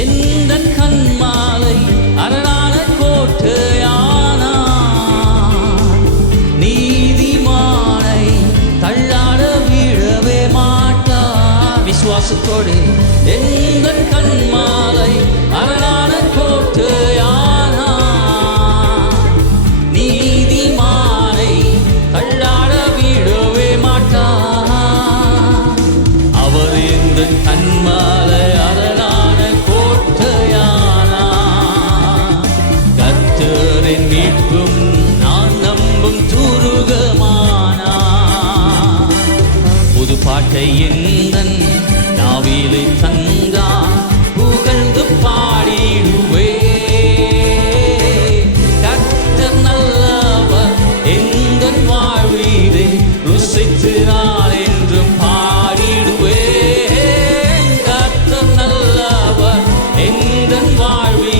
எந்தன் கண்மாலை அரணான கோட்டையானார். நீதிமானை தள்ளாட விடவே மாட்டார். விசுவாசத்தோடு எந்தன் கண்மாலை அரணான கோட்டையானார். நீதிமானை தள்ளாட விடவே மாட்டார். அவர் எந்தன் கண்மாலை அரணான கோட்டையானார். கர்த்தரின் மீட்பும் நான் நம்பும் துருகமானார். புது பாட்டை எந்தன் நாவிலை தந்தார். புகழ்ந்து பாடிடுவே. கர்த்தர் நல்லவர் எந்தன் வாழ்விலே ருசித்து நான் என்றும் பாடிடுவே. கர்த்தர் நல்லவர் எந்தன் வாழ்வில்